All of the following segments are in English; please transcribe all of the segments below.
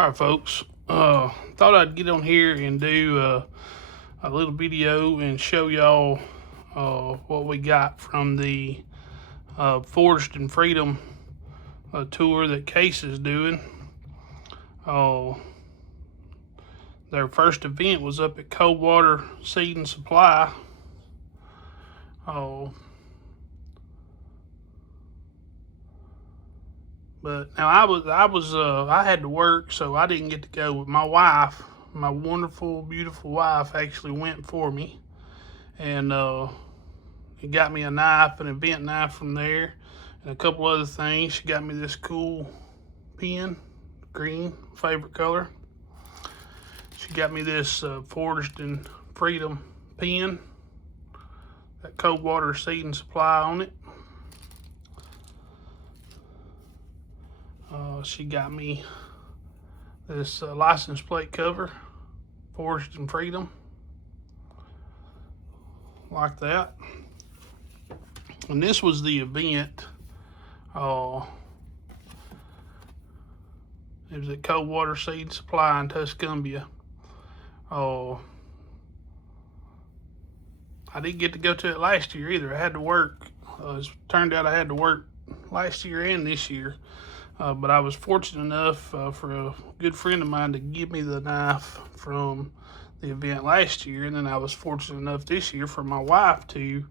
All right, folks. Thought I'd get on here and do a little video and show y'all what we got from the Forged in Freedom tour that Case is doing. Their first event was up at Coldwater Seed and Supply. But now I had to work, so I didn't get to go. With my wife, my wonderful, beautiful wife, actually went for me, and it got me a knife, an event knife from there, and a couple other things. She got me this cool pen, green, favorite color. She got me this Forged in Freedom pen, that Coldwater Seed and Supply on it. She got me this license plate cover, Forged in Freedom, like that. And this was the event. It was at Coldwater Seed and Supply in Tuscumbia. I didn't get to go to it last year either. I had to work. It turned out I had to work last year and this year. But I was fortunate enough for a good friend of mine to give me the knife from the event last year. And then I was fortunate enough this year for my wife to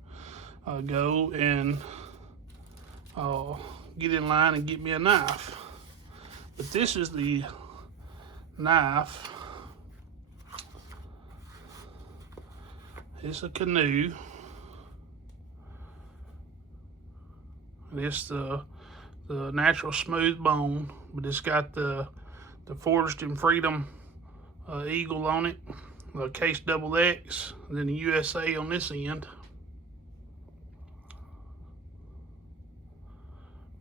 go and get in line and get me a knife. But this is the knife. It's a canoe. It's the natural smooth bone, but it's got the Forged in Freedom eagle on it, the Case XX, and then the USA on this end.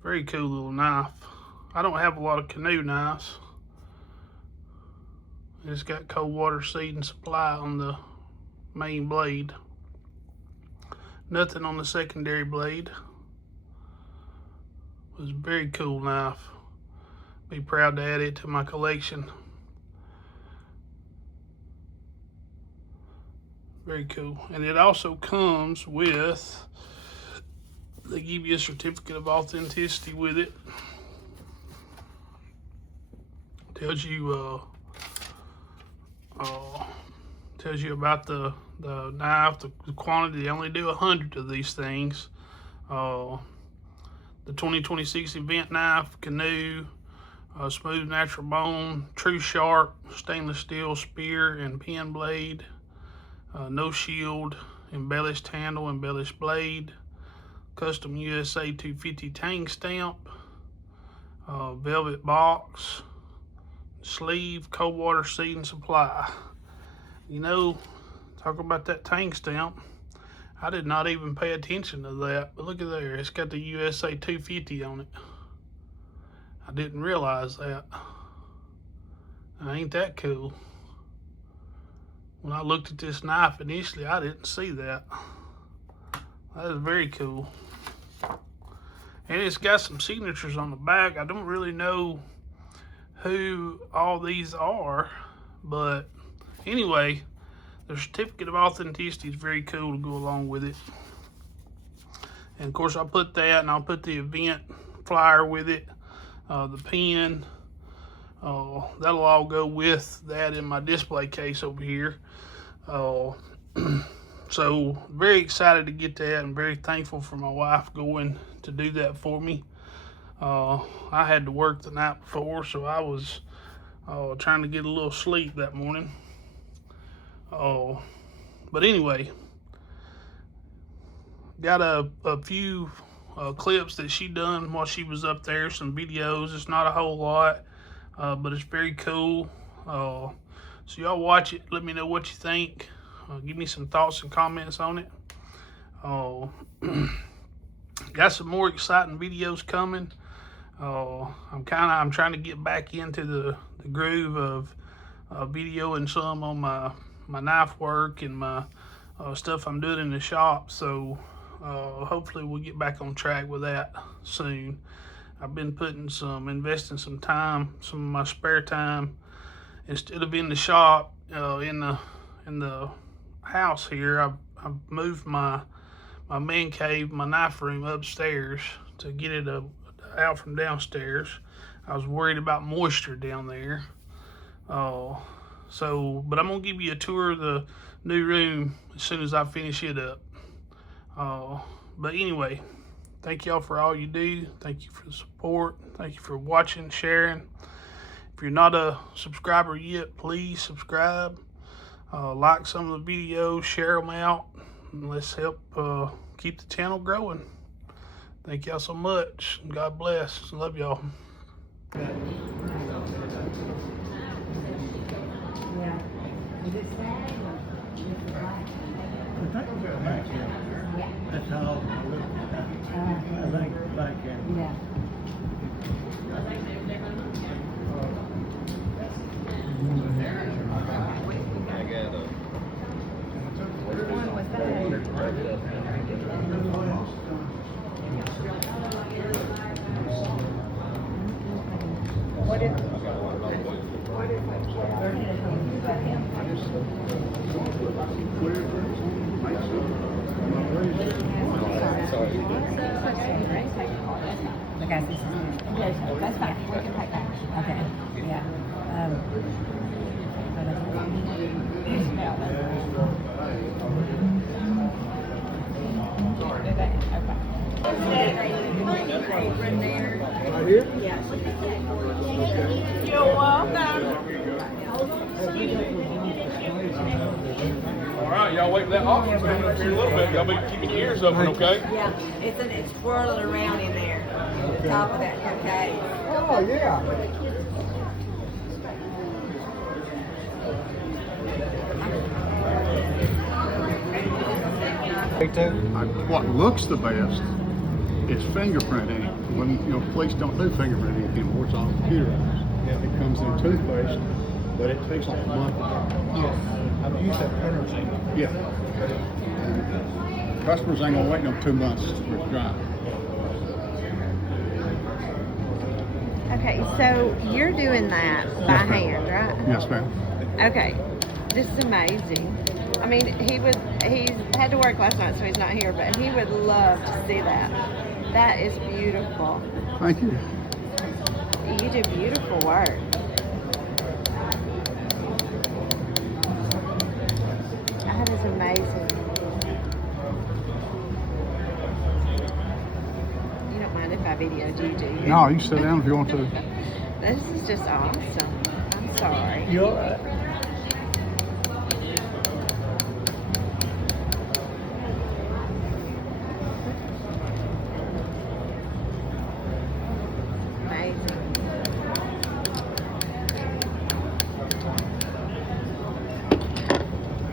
Very cool little knife. I don't have a lot of canoe knives. It's got Coldwater Seed and Supply on the main blade. Nothing on the secondary blade. It was a very cool knife. Be proud to add it to my collection. Very cool. And it also comes with, they give you a certificate of authenticity with it. Tells you about the knife, the quantity. They only do 100 of these things. The 2026 event knife, canoe, smooth natural bone, true sharp, stainless steel spear and pen blade, no shield, embellished handle, embellished blade, custom USA 250 tang stamp, velvet box, sleeve, Coldwater Seed and Supply. You know, talk about that tang stamp. I did not even pay attention to that, but look at there. It's got the USA 250 on it. I didn't realize that. Ain't that cool? When I looked at this knife initially, I didn't see that. That is very cool. And it's got some signatures on the back. I don't really know who all these are, but anyway, the certificate of authenticity is very cool to go along with it. And of course I put that, and I'll put the event flyer with it, the pen. That'll all go with that in my display case over here. So very excited to get that, and very thankful for my wife going to do that for me. I had to work the night before, so I was trying to get a little sleep that morning. But anyway, got a few clips that she done while she was up there, some videos. It's not a whole lot, but it's very cool. So y'all watch it, let me know what you think. Give me some thoughts and comments on it. Got some more exciting videos coming. I'm trying to get back into the groove of videoing some on my knife work and my stuff I'm doing in the shop. So hopefully we'll get back on track with that soon. I've been investing some time, some of my spare time, instead of in the shop, in the house here. I've moved my man cave, my knife room upstairs to get it out from downstairs. I was worried about moisture down there. But I'm gonna give you a tour of the new room as soon as I finish it up. But anyway, thank y'all for all you do. Thank you for the support. Thank you for watching, sharing. If you're not a subscriber yet, please subscribe. Like some of the videos, share them out, and let's help keep the channel growing. Thank y'all so much. God bless. Love y'all. Yeah. Is it sad or is it black? That's how I think back in. Yeah. One with that. What is Okay, this is embellishment. That's fine. We can take that. Okay. Yeah. Right here? Yeah. You're welcome. All right, y'all wait for that office coming up here a little bit. Y'all be keeping your ears open, okay? Yeah, it's swirling around in there. The top of that okay. Oh, yeah. What looks the best is fingerprint ink. When police don't do fingerprint ink anymore, it's all computerized. Yeah, it comes in toothpaste, but it takes like a month. I've used that printer thing. Yeah. And customers ain't gonna wait no 2 months for it to dry. Okay, so you're doing that by Yes, ma'am. hand, right? Yes, ma'am. Okay, this is amazing. I mean, he had to work last night, so he's not here, but he would love to see that. That is beautiful. Thank you. You do beautiful work. That is amazing. You don't mind if I videoed you, do you? No, you can sit down if you want to. This is just awesome. I'm sorry. You're